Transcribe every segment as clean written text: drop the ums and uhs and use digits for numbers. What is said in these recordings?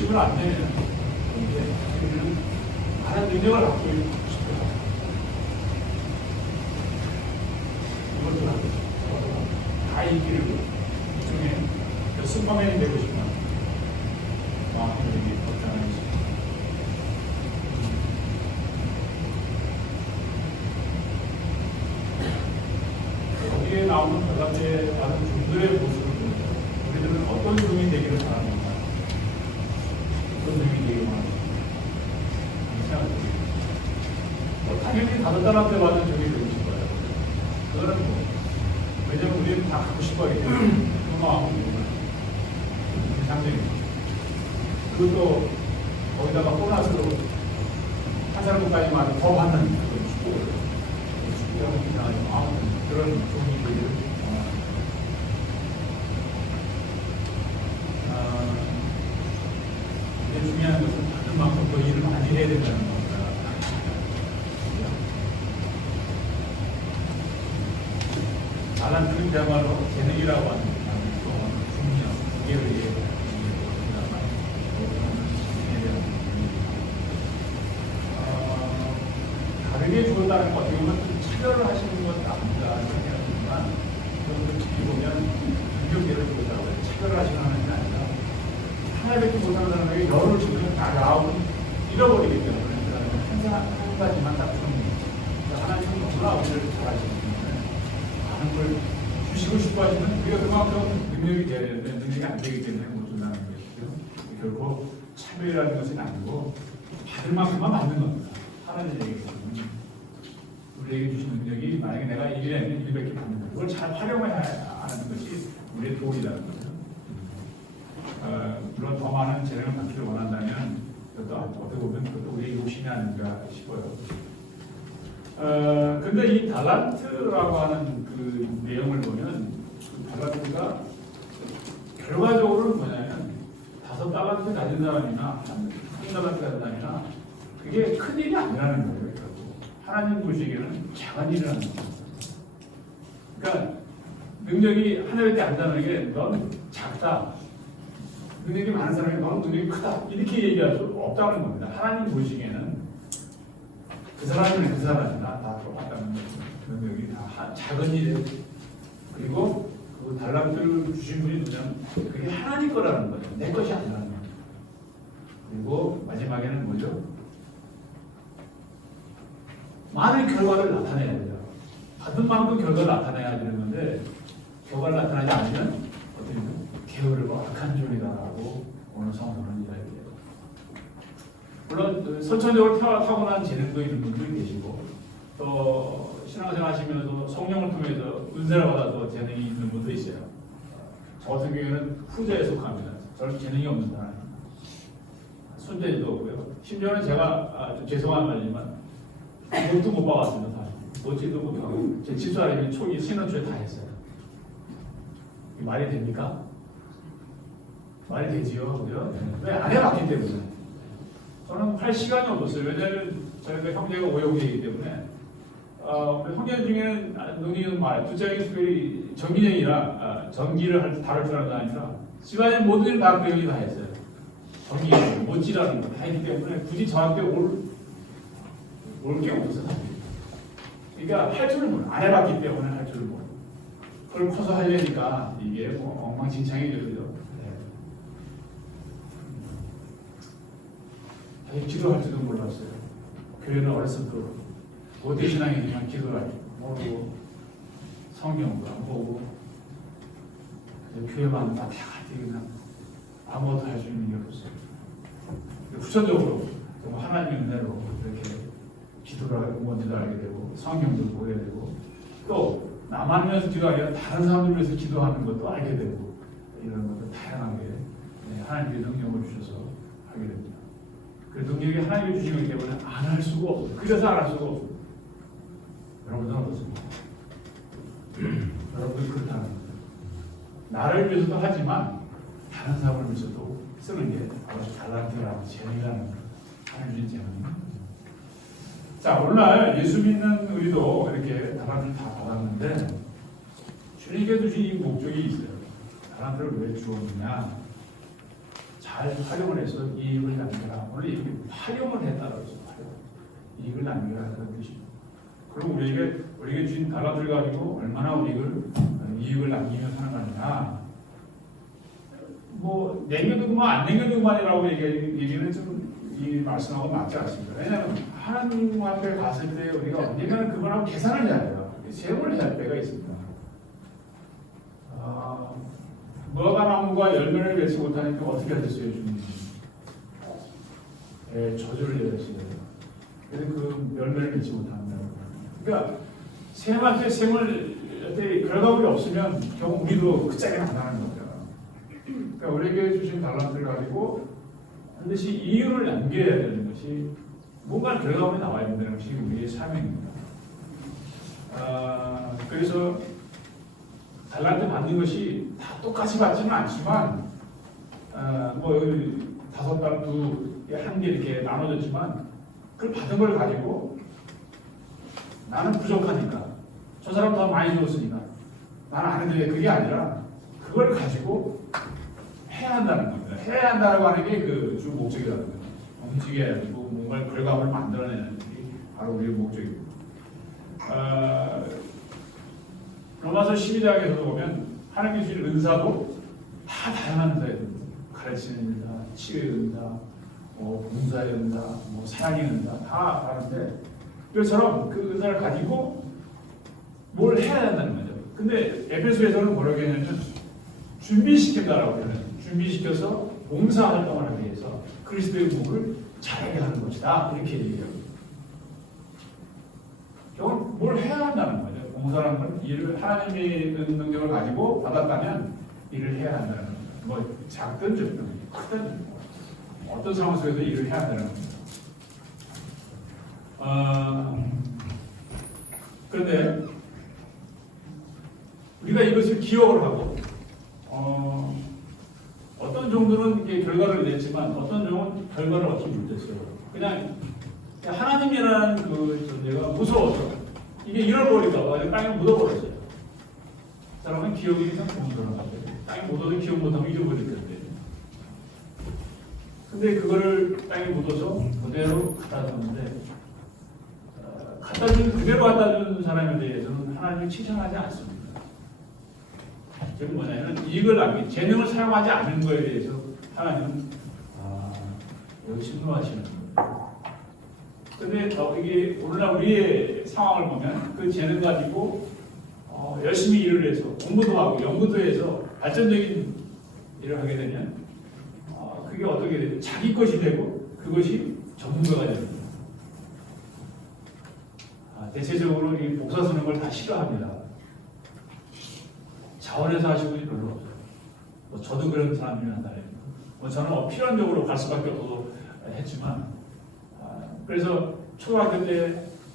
주시면 안 되면 우리는 많은 능력을 갖고 싶어요. 이것도 다 이기를 중에 슈퍼맨이 되고 싶은 마음이 없잖아요. 여기에 나오는 바깥에 다른 종들의 모습을 보면 우리들은 어떤 종이 되기를 바랍니다. 어떤 종이 되기를 바랍니다. 당연히 다른 사람한테 받은 종이 되고 싶어요. 그거는 뭐, 왜냐면 우리는 다 갖고 싶어 하기 때문에 그 마음은 상징입니다. 그것도 거기다가 보너스로 한 사람까지만 더 받는 그런 축복을 이상하죠. 그런 종이 되기를 이게 중요한 것은 받은 만큼 더 일을 많이 해야 된다는 겁니다. 달란트는 그야말로 재능이라고 하는 중력, 무게의 다르게 주었다는 것, 어떻게 보면 차별을 하시는 건 나쁘다 생각하지만 솔직히 보면 능력계를 주었다고 해요. 차별을 하시는 하나님이 아니라 하나밖에 못하는 사람에게 열을 주면 다 잃어버리기 때문에 한 가지만 딱 주는 거예요. 하나님은 너무나 우리를 잘하시는 많은 걸 주시고 싶어 하시면 우리가 그만큼 능력이 돼야 되는데 능력이 안 되기 때문에 못 준다는 것이죠. 결국 차별이라는 것은 아니고 받을 만큼만 받는 겁니다. 하나님 얘기겠습니다. 우리에게 주신 능력이 만약에 내가 1년에 100개 받는 거 그걸 잘 활용해야 하는 것이 우리의 도리라는 거죠. 물론 더 많은 재능을 받기를 원한다면 그것도 어떻게 보면 그것도 우리의 욕심이 아닌가 싶어요. 근데 이 달란트라고 하는 그 내용을 보면 그 달란트가 결과적으로는 뭐냐면 5달란트 가진 사람이나 1달란트 가진 사람이나 그게 큰 일이 아니라는 거예요. 하나님 보시기에는 작은 일이라는 거죠. 그러니까 능력이 하나밖에 안 되는 게 넌 작다. 능력이 많은 사람이 넌 능력이 크다. 이렇게 얘기할 수 없다는 겁니다. 하나님 보시기에는 그 사람이나 그 사람이나 다 똑같다는 거죠. 능력이 다 작은 일이에요. 그리고 그 달란트를 주신 분이 누구냐면 그게 하나님 거라는 거죠. 내 것이 아니라는 거죠. 그리고 마지막에는 뭐죠? 많은 결과를 나타내야 돼요. 받은 만큼 결과를 나타내야 되는 건데 결과를 나타나지 않으면 어떻게 보면 게으르고 악한 종이다라고 오늘 성도는 이야기해요. 물론 선천적으로 타고난 재능도 있는 분들이 계시고 또 신앙생활 하시면서 성령을 통해서 은사를 받아서 재능이 있는 분도 있어요. 저 같은 경우에는 후자에 속합니다. 저는 재능이 없는 사람입니다. 손재주도 없고요. 심지어는 제가 좀 죄송한 말이지만 못도 못 봐봤습니다. 사실. 못지도 못하고 제 집사람이 초기 신혼초에 다 했어요. 이 말이 됩니까? 말이 되지요. 그죠? 왜 안 해봤기 때문에. 저는 할 시간이 없었어요. 왜냐하면 저희가 형제가 오형제이기 때문에 형제 중에는 능력은 말 두장의 특별히 전기쟁이라 전기를 다룰 줄 아는 게 아니라 집안의 모든 일을 다 그 형이 다 했어요. 전기, 못지라는 걸 다 했기 때문에 굳이 저한테 올 게 없어서 그러니까 할 줄을 몰라. 안 해봤기 때문에 할 줄을 몰라. 그걸 커서 하려니까 이게 뭐 엉망진창이죠. 네. 기도할 줄도 몰랐어요. 교회는 어렸을 때 고대 신앙이지만 기도를 모르고 성경도 안 보고 교회만 다 그냥 아무것도 할 수 있는 게 없었어요. 후천적으로 하나님의 은혜로 이렇게 기도를 하고 뭔지도 알게 되고 성경도 보게 되고 또 나만 위해서 기도하기 아니라 다른 사람들 위해서 기도하는 것도 알게 되고 이런 것도 다양하게 하나님의 능력을 주셔서 하게 됩니다. 그 능력이 하나님이 주신 거기 때문에 안 할 수가 없어요. 그래서 안 할 수가 없어요. 여러분은 어떻습니까? 여러분이 그렇다는 거예요. 나를 위해서도 하지만 다른 사람을 위해서도 쓰는 게 바로 달란트라는 재능이라는 거예요. 하나님 주신 재능입니다. 자, 오늘날 예수 믿는 우리도 이렇게 달란트를 다 받았는데 주님께 주신 이 목적이 있어요. 달란트를 왜 주었느냐? 잘 활용을 해서 이익을 남겨라. 오늘 이렇게 활용을 했다라고 해서 이익을 남겨라 그런 뜻입니다. 그리고 우리에게 주신 달란트를 가지고 얼마나 이익을 남기며 살아가느냐. 뭐 남겨두고만 안 남겨두고만이라고 얘기는 좀 이 말씀하고 맞지 않습니다. 왜냐하면 하나님 앞에 갔을 때 우리가 언젠가는 그거하고 계산을 해야 돼요. 세금을 해야 할 때가 있습니다. 무화과 나무가 열매를 맺지 못하니까 어떻게 하셨어요, 주님? 저주를 내렸어요. 그래서 그 열매를 맺지 못한다. 그러니까 샘한테 결과물이 없으면 결국 우리도 그 짝에 나가는 거죠. 그러니까 우리에게 주신 달란트를 가지고 반드시 이유를 남겨야 되는 것이 뭔가 결과물이 나와야 된다는 것이 우리의 사명입니다. 그래서 달란트 받는 것이 다 똑같이 받지는 않지만 뭐 여기 5달 1개 이렇게 나눠졌지만 그걸 받은 걸 가지고 나는 부족하니까 저 사람 더 많이 줬으니까 나는 안 해도 돼. 그게 아니라 그걸 가지고 해야 한다는 겁니다. 해야 한다고 하는 게 그 주 목적이라는 거예요. 움직여야 되고 뭔가 결과물을 만들어내는 게 바로 우리의 목적입니다. 로마서 12장에서 보면 하나님이 주신 은사도 다 다양한 은사입니다. 가르치는 은사, 치유의 은사, 봉사의 은사, 사랑의 은사 다 다른데 이것처럼 그 은사를 가지고 뭘 해야 한다는 거죠. 근데 에베소에서는 뭐라고 했냐면 준비시킨다라고 해요. 준비시켜서 봉사활동을 하기 위해서 그리스도의 목을 자라게 하는 것이다. 이렇게 얘기해요. 결국 뭘 해야 한다는 거죠. 봉사라는 건 일을 하나님의 능력을 가지고 받았다면 일을 해야 한다는 겁니다. 뭐 작든 적든 크든 어떤 상황 속에서 일을 해야 한다는 겁니다. 그런데 우리가 이것을 기억을 하고 어떤 정도는 이게 결과를 냈지만 어떤 종은 결과를 얻지 못했어요. 그냥 하나님이라는 그 존재가 무서워서 이게 잃어버릴까봐 땅에 묻어버렸어요. 사람은 기억이 항상 공존하는 거예요. 땅에 묻어도 기억 못하면 잊어버릴 텐데. 근데 그거를 땅에 묻어서 그대로 갖다 줬는데 그대로 갖다 준 사람에 대해서는 하나님을 칭찬하지 않습니다. 지금 뭐냐면 이익을 남긴 재능을 사용하지 않는 거에 대해서 하나님은 여기 신노하시는 거예요. 근데 이게 오늘날 우리의 상황을 보면 그 재능 가지고 열심히 일을 해서 공부도 하고 연구도 해서 발전적인 일을 하게 되면 그게 어떻게 돼요? 자기 것이 되고 그것이 전문가가 됩니다. 대체적으로 이 복사 쓰는 걸 다 싫어합니다. 자원해서 하시는 분이 별로 없어요. 저도 그런 사람 중에 하나예요. 저는 필연적으로 갈 수밖에 없어서 했지만 그래서 초등학교 때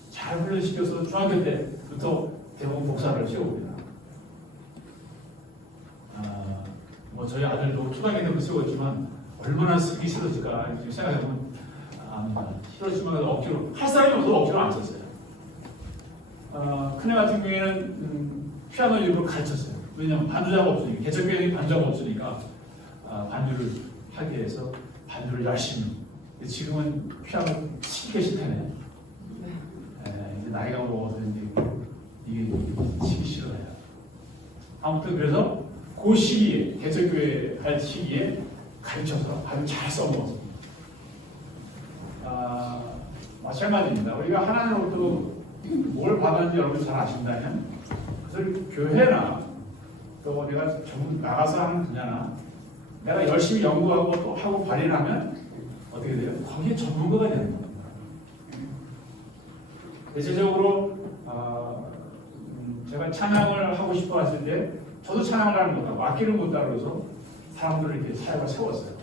잘 훈련시켜서 중학교 때부터 대부분 복사를 세웁니다. 저희 아들도 초등학교 때부터 세웠지만 얼마나 쓰기 싫었을까 생각해보면 싫었지만 억지로 할 사람이 없어서 억지로 안 썼어요. 큰애 같은 경우에는 피아노 일부러 가르쳤어요. 왜냐하면 반주자가 없으니까 개척교회에 반주자가 없으니까 반주를 하게 해서 반주를 열심히. 지금은 피아노 치기 싫다네. 이제 나이가 먹어서 이게 치기 싫어요. 아무튼 그래서 그 시기에 개척교회 할 시기에 가르쳐서 아주 잘 써먹었습니다. 마찬가지입니다. 우리가 하나님으로부터 뭘 받았는지 여러분 잘 아신다면 그것을 교회나 또 내가 전문 나가서 하는 분야나 내가 열심히 연구하고 또 하고 발휘하면 어떻게 돼요? 거기에 전문가가 되는 겁니다. 대체적으로 제가 찬양을 하고 싶어 했을 때 저도 찬양을 하는 못하고 악기를 못 다루어서 사람들을 이렇게 사역을 세웠어요.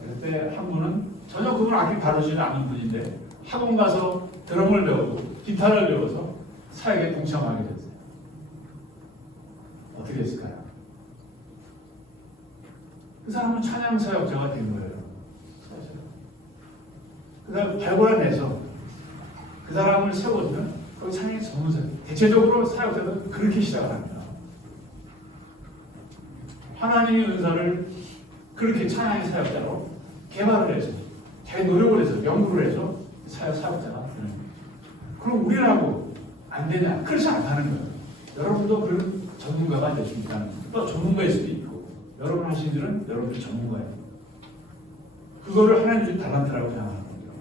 그때 한 분은 전혀 그분 악기 다루지는 않는 분인데 학원 가서 드럼을 배우고 기타를 배워서 사역에 동참하게 됐어요. 어떻게 했을까요? 그 사람은 찬양 사역자가 된 거예요. 그 사람 발굴해내서 그 사람을 세워주면 그 찬양의 전문사. 대체적으로 사역자는 그렇게 시작을 합니다. 하나님의 은사를 그렇게 찬양의 사역자로 개발을 해서 대노력을 해서 연구를 해서 사역자가 되는 거예요. 그럼 우리라고 안 되냐? 그렇지 않다는 거예요. 여러분도 그런 전문가가 될 수 있다는 거예요. 또 전문가일 수도 있고 여러분 하시는 일은 여러분들 전문가예요. 그거를 하나님이 달란트라고 생각하는 거죠.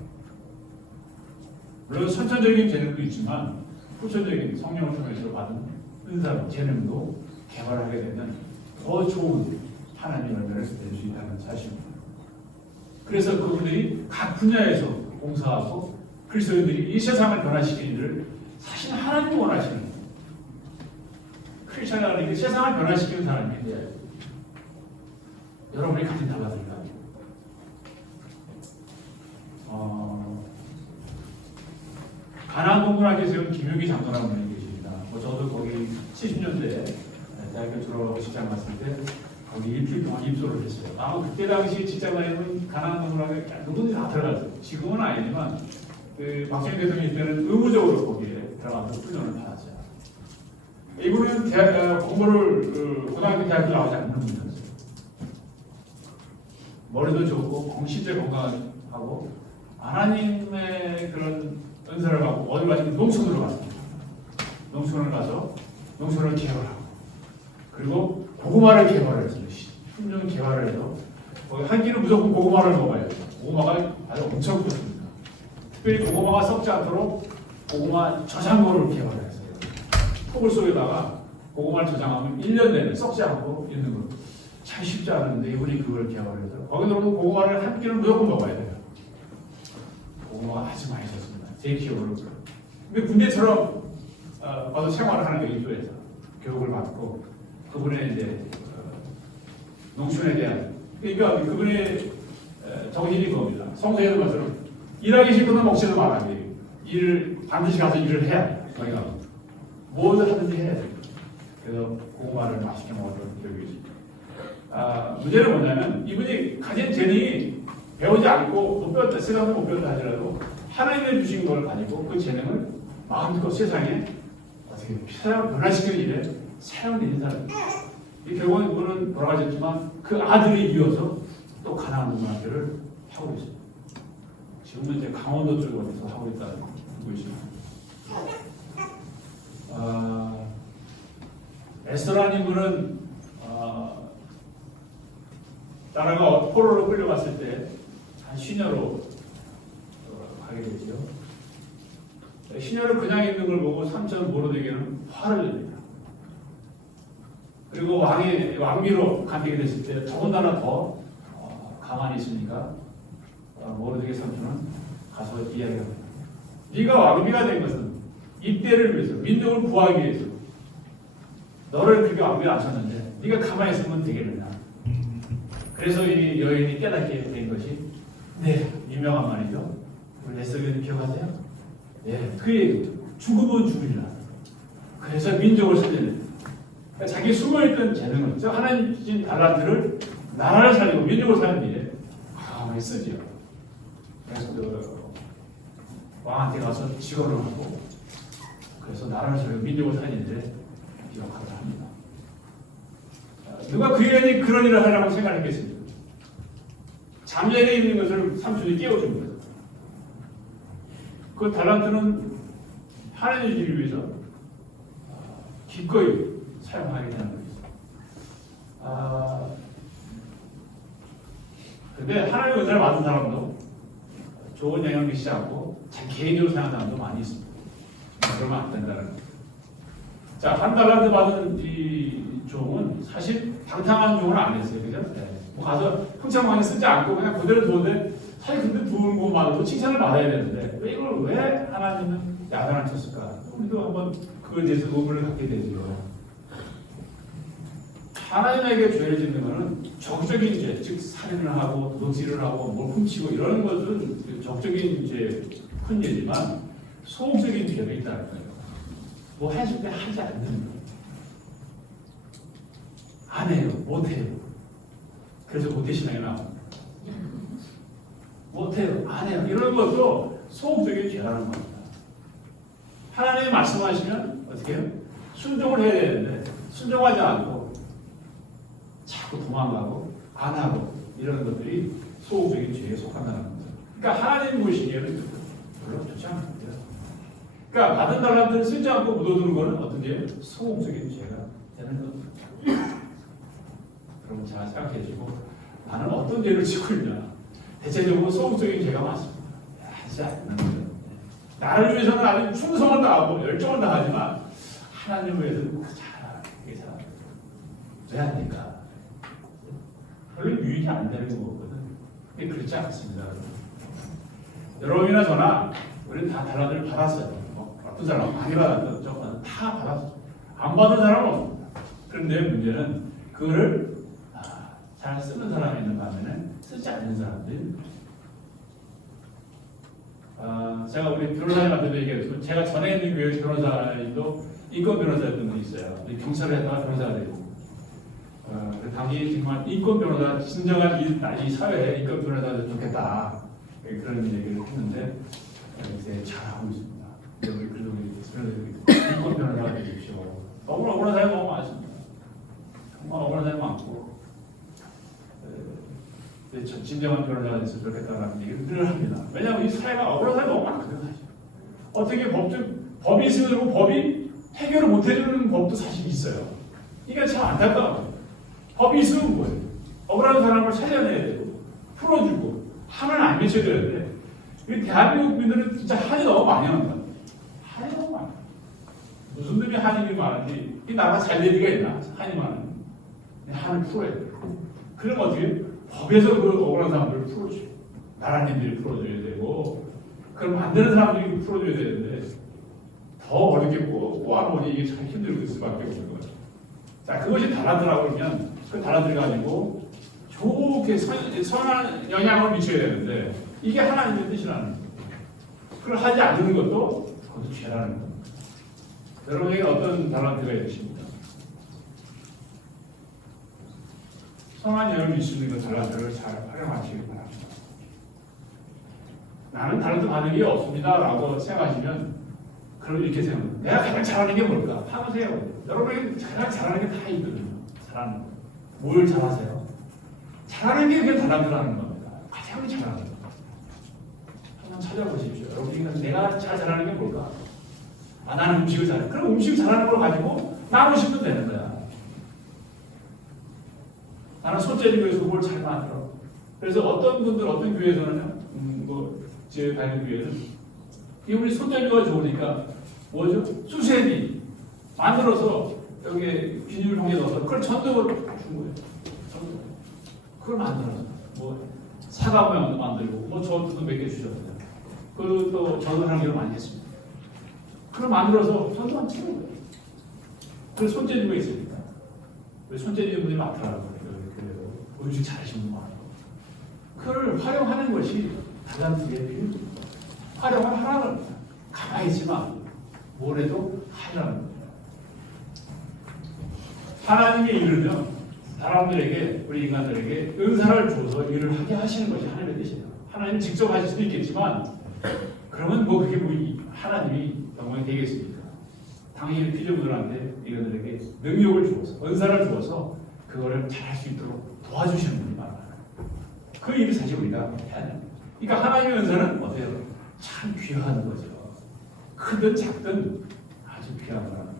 물론 선천적인 재능도 있지만 후천적인 성령을 통해서 받은 은사로 재능도 개발하게 되면 더 좋은 하나님의 열매를 낼 수 있다는 사실입니다. 그래서 그분들이 각 분야에서 봉사하고 그리스도인들이 이 세상을 변화시키는 일을 사실 하나님이 원하시는 거예요. 크리스천이라는 게 세상을 변화시키는 사람인데 여러분이 가진 달라질까요? 가나안 동문학교에 세운 김용기 장로라는 분이 계십니다. 저도 거기 70년대에 대학교 졸업하고 직장 갔을 때 거기 일주일 동안 입소를 했어요. 아마 그때 당시 직장 다니면 가나안 동문학교에 누구든지 다 들어갔어요. 지금은 아니지만 그 박정희 대통령이 때는 의무적으로 거기에 들어가서 훈련을 받았죠. 이분은 공부를 고등학교 대학교 나오지 않는 분이었어요. 머리도 좋고 실제 건강하고 하나님의 그런 은사를 받고 어디 가시면 농촌으로 갔습니다. 농촌을 가서 농촌을 개발하고 그리고 고구마를 개발해서 품종 개발을 해서 거기 한 끼는 무조건 고구마를 먹어야 돼요. 고구마가 아주 엄청 좋습니다. 특별히 고구마가 썩지 않도록 고구마 저장고를 개발했어요. 토굴 속에다가 고구마를 저장하면 1년 내내 썩지 않고 있는 거. 참 쉽지 않은데 이분이 그걸 개발해서 거기 들어오면 고구마를 한 끼는 무조건 먹어야 돼요. 고구마가 아주 많이 졌습니다. 제 기억으로. 근데 군대처럼 와서 생활을 하는 게 일조에서 교육을 받고 그분의 이제 농촌에 대한 그러니까 그분의 정신이 그겁니다. 성서에도 말처럼 일하기 싫거든 먹지도 말아야 돼요. 일을 반드시 가서 일을 해야 돼요. 저희가 뭘 하든지 해야 돼요. 그래서 고구마를 맛있게 먹었던 기억이 있습니다. 문제는 뭐냐면 이분이 가진 재능이 배우지 않고 못 배웠다, 세상도 못 배웠다 하더라도 하나님의 주신 걸 가지고 그 재능을 마음껏 세상에 어떻게 변화시키는 일에 사용되는 사람. 결국은 그분은 돌아가셨지만 그 아들이 이어서 또 가나안 동문학교를 하고 있습니다. 지금은 이제 강원도 쪽에서 하고 있다는 것입니다. 에스더라는 분은 나라가 포로로 끌려갔을 때 한 시녀로 가게 되죠. 시녀를 그냥 있는 걸 보고 삼촌 모로데게는 화를 냅니다. 그리고 왕비로 간택이 됐을 때 더군다나 더 가만히 있으니까 모로데게 삼촌은 가서 이야기합니다. 네가 왕비가 된 것은 입대를 위해서 민족을 구하기 위해서 너를 그렇게 왕비에 앉혔는데 네가 가만히 있으면 되겠느냐. 그래서 이 여인이 깨닫게 된 것이 유명한 말이죠. 우리 에스더는 기억하세요? 그 얘기 죽으면 죽으리라. 그래서 민족을 살리는 그러니까 자기 숨어있던 재능을 하나님 주신 달란트를 나라를 살리고 민족을 살리는 일에 강하게 쓰죠. 그래서 왕한테 가서 직언을 하고 그래서 나라를 살리고 민족을 살리는데 역할을 합니다. 누가 그 여인이 그런 일을 하려고 생각했겠습니까? 잠자리에 있는 것을 삼촌이 깨워준 거예요. 그 달란트는 하나님을 주기 위해서 기꺼이 사용하게 되는 거죠. 근데 하나님의 은혜를 받은 사람도 좋은 영향을 미치지 않고 자기 개인적으로 생각하는 사람도 많이 있습니다. 그러면 안 된다는 거죠. 자, 한 달란트 받은 이 종은 사실 방탕한 종은 안 했어요. 그죠? 뭐 가서 흥청망에 쓰지 않고 그냥 그대로 두는데 사실 근데 두는 것만으로도 칭찬을 받아야 되는데 이걸 왜 하나님은 야단을 쳤을까? 우리도 한번 그거에 대해서 의문을 갖게 되죠. 하나님에게 죄를 짓는 것은 적적인 죄, 즉 살인을 하고 도둑질을 하고 뭘 훔치고 이런 것은 적적인 죄 큰 죄지만 소극적인 죄가 있다는 거예요. 뭐 해줄 때 하지 않는 거예요. 안 해요, 못 해요. 그래서 모태신앙이 나옵니다. 못해요, 안 해요. 이런 것도 소극적인 죄라는 겁니다. 하나님이 말씀하시면 어떻게 해요? 순종을 해야 되는데 순종하지 않고 자꾸 도망가고 안 하고 이런 것들이 소극적인 죄에 속한다는 거죠. 그러니까 하나님 보시기에는 별로 좋지 않은 거죠. 그러니까 받은 달란트를 쓰지 않고 묻어두는 것은 어떤 죄예요? 소극적인 죄가 되는 거죠. 그럼 잘 생각해 주시고 나는 어떤 죄를 짓고 있냐. 대체적으로 소극적인 죄가 많습니다. 하지 않는 거죠. 나를 위해서는 아주 충성을 다하고 열정을 다하지만 하나님을 위해서는 이게 잘 왜 안 될까? 별로 유익이 안 되는 거거든. 근데 그렇지 않습니다. 여러분이나 저나 우리는 다 달란트를 받았어요. 어떤 사람은 많이 받았던 조금 다 받았어요. 안 받은 사람은 없습니다. 그런데 문제는 그거를 잘 쓰는 사람이 있는가 하면은 쓰지 않는 사람들이 제가 우리 변호사님한테도 얘기했지만 제가 전에 있는 교회 변호사님도 인권 변호사였던 분이 있어요. 경찰을 했다가 변호사가 되고 그 당시 정말 인권 변호사 진정한 이 사회에 인권 변호사도 좋겠다 그런 얘기를 했는데 이제 잘하고 있습니다. 우리 그래도 인권 변호사가 되십시오. 너무 억울한 사람이 너무 많습니다. 정말 억울한 사람이 많고 진정한 변호사가 됐으면 좋겠다라는 얘기를 늘 합니다. 왜냐하면 이 사회가 억울한 사람이 너무 많거든요. 사실. 어떻게 법이 있으면 법이 해결을 못 해주는 법도 사실 있어요. 이게 참 안타까워요. 법이 있으면 뭐예요? 억울한 사람을 살려내야 되고 풀어주고 한을 안 미쳐야 되는데 이 대한민국 국민들은 진짜 한이 너무 많이 합니다. 한이 너무 많아요. 무슨 놈이 한이 많은지 이 나라가 잘 될 리가 있나? 한이 많은 한을 풀어야 돼요. 그럼 어떻게 법에서 그 억울한 사람들을 풀어줘요. 나라님들이 풀어줘야 되고 그럼 안 되는 사람들이 풀어줘야 되는데 더 어렵게 꼬아놓으니 이게 참 힘들 수밖에 없는 거예요. 자, 그것이 달란트라고 그러면 그 달란트를 가지고 좋게 선한 영향을 미쳐야 되는데 이게 하나님의 뜻이라는 거예요. 그걸 하지 않는 것도 그것도 죄라는 거예요. 여러분에게 어떤 달란트가 있으십니까? 선한 영향을 미치는 그 달란트를 잘 활용하시기 바랍니다. 나는 달란트 받는 게 없습니다 라고 생각하시면 그럼 이렇게 생각합니다. 내가 가장 잘하는 게 뭘까? 파보세요. 여러분이 가장 잘하는 게 다 있거든요. 잘하는 거. 뭘 잘하세요? 잘하는 게 그게 달란트라는 겁니다. 가장 잘하는 거. 한번 찾아보십시오. 여러분이 내가 잘하는 게 뭘까? 나는 음식을 잘해. 그럼 음식 잘하는 걸 가지고 나누시면 되는 거야. 나는 손재주에서 뭘 잘 만들어. 그래서 어떤 분들, 어떤 교회에서는, 제 다니는 교회는, 우리 손재주가 좋으니까, 뭐죠? 수세미 만들어서 여기 비닐봉지에 넣어서 그걸 전도를 준 거예요. 전도. 그걸 만들어서. 사과면 만들고, 저도 몇 개 주셨어요. 그리고 또 전도하는 게 많이 했습니다. 그걸 만들어서 전도만 치는 거예요. 그 손재주가 있으니까. 왜 손재주 분이 많더라고요. 음식 잘하시는 분 많아요. 그걸 활용하는 것이 달란트의 비밀입니다. 활용을 하라는 겁니다. 가만히 있지만 뭘 해도 하라는 겁니다. 하나님의 일은요, 사람들에게, 우리 인간들에게 은사를 줘서 일을 하게 하시는 것이 하나님의 뜻이에요. 하나님이 직접 하실 수도 있겠지만 그러면 그게 하나님이 영광이 되겠습니까? 당신의 피조물들한테 이들에게 능력을 주어서 은사를 주어서 그거를 잘할 수 있도록 도와주시는 분이 많아요. 그 일을 사실 우리가 해야 됩니다. 그러니까 하나님의 은사는 어때요? 참 귀한 거죠. 크든 작든 아주 귀한 거라는 거예요.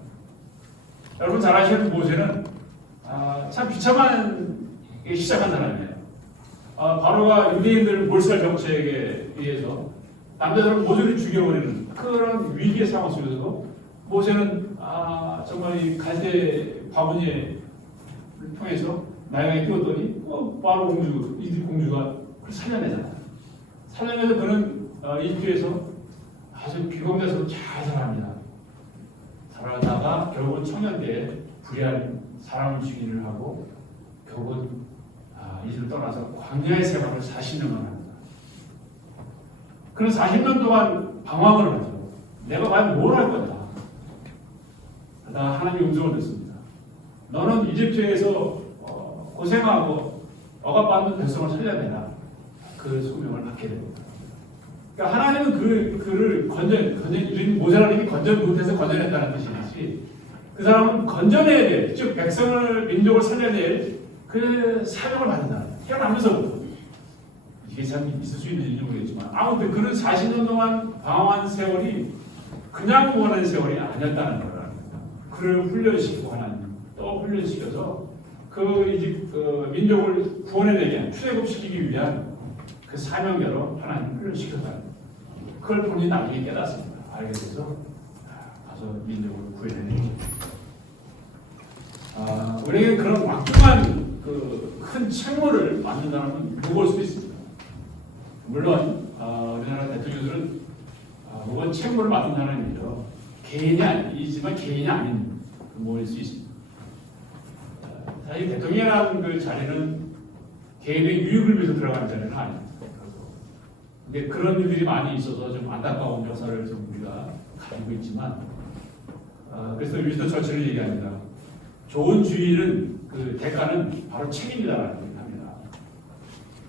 여러분 잘 아시는 모세는 참 비참한 시작한 사람이에요. 바로가 유대인들 몰살 정책에 의해서 남자들을 모조리 죽여버리는 그런 위기의 상황 속에서도 모세는 정말 이 갈대 바구니에 통해서 나영에 띄웠더니 바로 이집 공주가 그걸 살려내잖아요. 살려내서 그는 이집트에서 아주 귀공자스럽게 잘 살아갑니다. 살아가다가 결국은 청년 때에 불의한 사람을 죽이기를 하고 결국은 이 집을 떠나서 광야의 생활을 40년만 합니다. 그런 40년 동안 방황을 하죠. 내가 과연 뭘 할 거다. 그러다가 하나님의 음성을 듣습니다. 너는 이집트에서 고생하고 억압받는 백성을 살려내라. 그 소명을 받게 됩니다. 그러니까 하나님은 그를 모세라는 게 건전 못해서 건전했다는 뜻이지 그 사람은 건전해야 돼. 즉 백성을 민족을 살려낼 그 그 사명을 받는다. 태어나면서부터. 이게 참 있을 수 있는지 모르겠지만 아무튼 그런 40년 동안 방황한 세월이 그냥 보내는 세월이 아니었다는 걸 압니다. 그를 훈련시키고 하나님 또 훈련시켜서 그 민족을 구원해내기 위한 출애굽시키기 위한 그 사명대로 하나님 훈련시켰다는 거. 그걸 본인이 나중에 깨닫습니다. 알게 돼서 가서 민족을 구해내는 거죠. 우리에게 그런 막중한 큰 책무를 맡는 사람은 무거울 수도 있습니다. 물론 우리나라 대통령들은 무거운 책무를 맡은 사람이죠. 개인이 아니지만 개인이 아닌 모일 수 있습니다. 사실 대통령이라는 그 자리는 개인의 유익을 위해서 들어가는 자리는 아닙니다. 근데 그런 일들이 많이 있어서 좀 안타까운 역사를 좀 우리가 가지고 있지만 그래서 위스턴 처칠이 얘기합니다. 좋은 주의는 그 대가는 바로 책임이다라는 얘기를 합니다.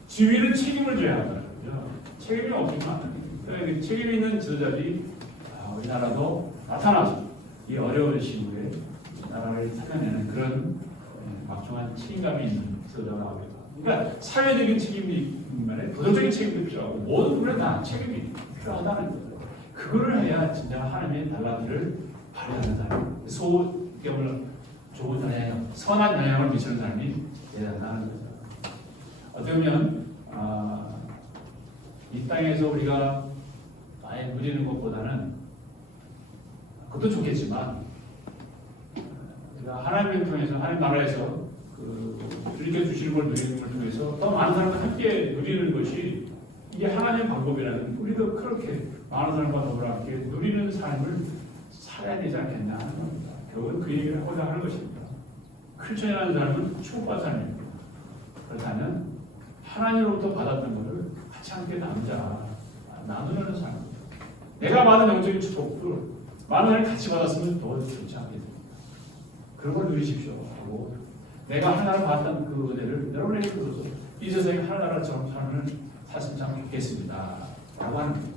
지위는 책임을 져야 한다는 거죠. 책임이 없지만 책임 있는 지도자들이 우리나라도 나타나서 이 어려운 시국에 나라를 살려내는 그런 막중한 책임감이 있는 지도자가 나옵니다. 그러니까 사회적인 책임이 말에 도덕적인 책임도 필요하고 모든 분에 다 책임이 필요하다는 거예요. 그거를 해야 진짜 하나님의 달란트를 발휘하는 사람, 좋은 영향, 선한 영향을 미치는 사람이 되어야 한다는 거죠. 어떻게 보면 이 땅에서 우리가 많이 누리는 것보다는 그것도 좋겠지만 우리가 하나님을 통해서 하나님 나라에서 우리에게 주시는 걸 누리는 걸 통해서 더 많은 사람과 함께 누리는 것이 이게 하나님의 방법이라는 우리도 그렇게 많은 사람과 더불어 함께 누리는 삶을 살아야 되지 않겠나 하는 겁니다. 결국은 그 얘기를 하고자 하는 것입니다. 크리스천이라는 삶은 축복받은 삶입니다. 그렇다면 하나님으로부터 받았던 것을 같이 함께 나누는 삶입니다. 내가 받은 영적인 축복을 많은 사람이 같이 받았으면 더 좋지 않겠습니까? 그런 걸 누리십시오 하고 내가 하나를 받았던 그 은혜를 여러분에게 들어서 이 세상에 하나나라처럼 사셨으면 참 좋겠습니다 라고 하는 겁니다.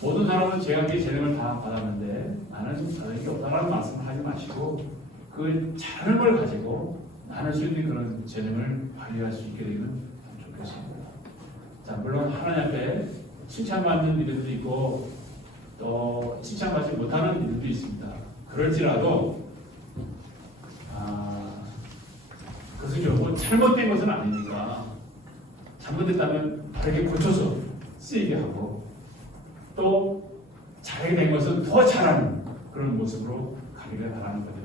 모든 사람은 제각기 재능을 다 받았는데 나는 자격이 없다라는 말씀을 하지 마시고 그 재능을 가지고 나눌 수 있는 그런 재능을 발휘할 수 있게 되면 좋겠습니다. 자, 물론 하나님 앞에 칭찬받는 일들도 있고 또 칭찬받지 못하는 일들도 있습니다. 그럴지라도 그것은 뭐 잘못된 것은 아니니까 잘못됐다면 바르게 고쳐서 쓰이게 하고 또 잘하게 된 것은 더 잘하는 그런 모습으로 가기를 바라는 거죠.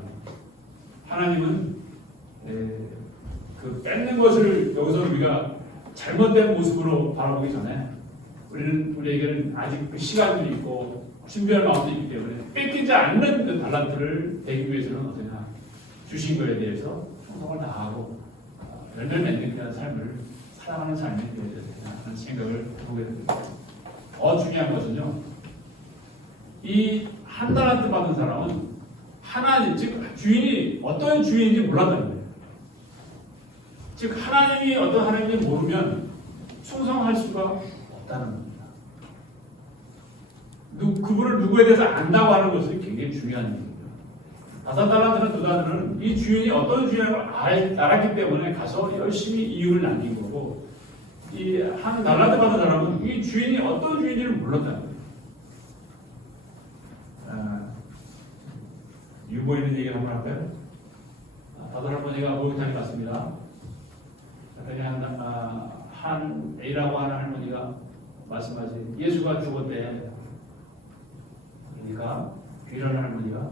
하나님은 그 뺏는 것을 여기서 우리가 잘못된 모습으로 바라보기 전에 우리에게는 아직 그 시간도 있고 준비할 마음도 있기 때문에 뺏기지 않는 그 달란트를 되기 위해서는 어떠냐 주신 것에 대해서 충성을 다하고 열매를 맺는 그런 삶을 살아가는 삶이 되어야 되나 하는 생각을 해보게 됩니다. 더 중요한 것은요, 이 한 달란트 받은 사람은 하나님, 즉 주인이 어떤 주인인지 몰랐다는 거예요. 즉 하나님이 어떤 하나님인지 모르면 충성할 수가 없다는 겁니다. 그분을 누구에 대해서 안다고 하는 것은 굉장히 중요한 일입니다. 5달란트나 2달란트는 이 주인이 어떤 주인을 알았기 때문에 가서 열심히 이윤을 남긴 거고, 이 한 달란트 받은 사람은 이 주인이 어떤 주인인지를 몰랐다는 거예요. 유보 있는 얘기를 한번 할까요? 다들 한번 제가 목욕탕에 갔습니다. 한 A라고 하는 할머니가 말씀하신 예수가 죽었대. 그러니까 B라는 할머니가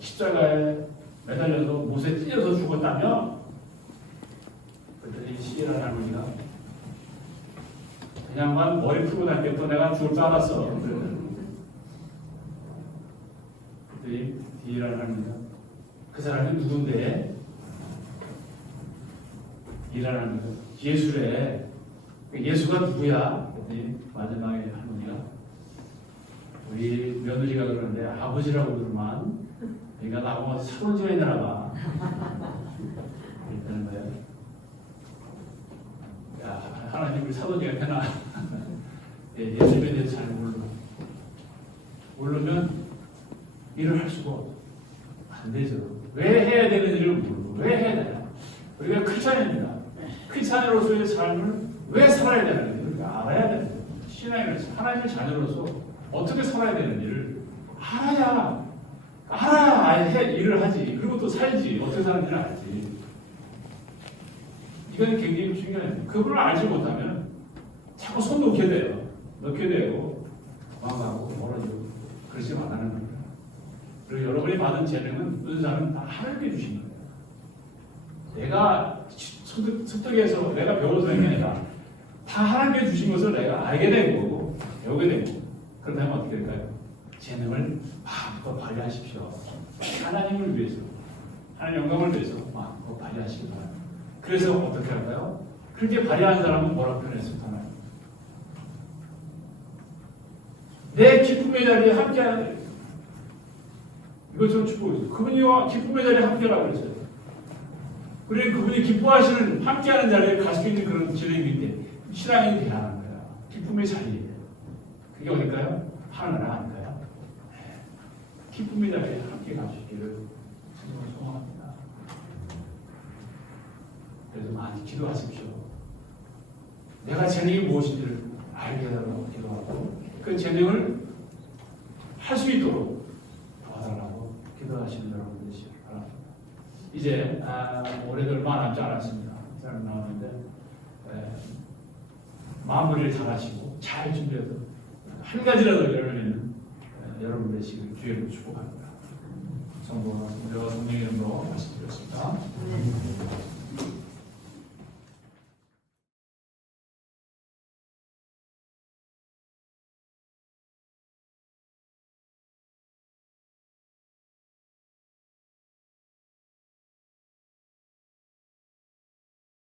십자가에 매달려서 못에 찢어서 죽었다며? 그랬더니 C라는 할머니가 그냥만 머리 풀고 다닐 때부터 내가 죽을 줄 알았어. 그랬더니 D라는 할머니가 그 사람이 누군데? D라는 할머니가 예수래. 예수가 누구야? 그랬더니 마지막에 할머니가 우리 며느리가 그러는데 아버지라고 그러면 그러니까 나하고 서로 좀 해내나 봐. 그랬다는 거예요. 야, 하나님 우리 사도지가 되나? 예수님에 대해서 잘 모르면 일을 할 수가 안 되죠. 왜 해야 되는 일을 모르고 왜 해야 되나? 우리가 크리스찬입니다. 크리스찬으로서의 삶을 왜 살아야 되는지 우리가 알아야 됩니다. 신앙인을 하나님의 자녀로서 어떻게 살아야 되는지를 알아야 일을 하지. 그리고 또 살지. 어떻게 사는지를 알지. 이건 굉장히 중요해요. 그분을 알지 못하면 자꾸 손 놓게 돼요. 넣게 되고 도망가고 멀어지고 그러지 말라는 겁니다. 그리고 여러분이 받은 재능은 은사는 다 하나님께 주신 거예요. 내가 습득해서 내가 배워서 한 게 아니라 다 하나님께 주신 것을 내가 알게 된 거고 배우게 된 거고 그렇다면 어떻게 될까요? 재능을 마음껏 발휘하십시오. 하나님을 위해서 하나님 영광을 위해서 마음껏 발휘하시기 바랍니다. 그래서 어떻게 할까요? 그렇게 발휘한 사람은 뭐라고 표현했습니까? 내 기쁨의 자리에 함께하는 이거 좀 축복이죠. 그분이와 기쁨의 자리에 함께라고 그랬어요. 그리고 그분이 기뻐하시는 함께하는 자리에 갈 수 있는 그런 진행인데 신앙이 대하는 거야. 기쁨의 자리에. 그게 어딜까요? 하늘 나라 아닐까요? 기쁨의 자리에 함께 갈 수 있기를 정말 소망합니다. 그래서 많이 기도하십시오. 내가 재능이 무엇인지를 알게 해달라고 기도하고 그 재능을 할 수 있도록 도와달라고 기도하시는 여러분 되시길 바랍니다. 이제 올해도 얼마 남지 않았습니다. 사람 나오는데 마무리를 잘 하시고 잘 준비해서 한 가지라도 열매는 여러분 되시길 주의로 축복합니다. 성도와 성령의 이름으로 말씀드렸습니다.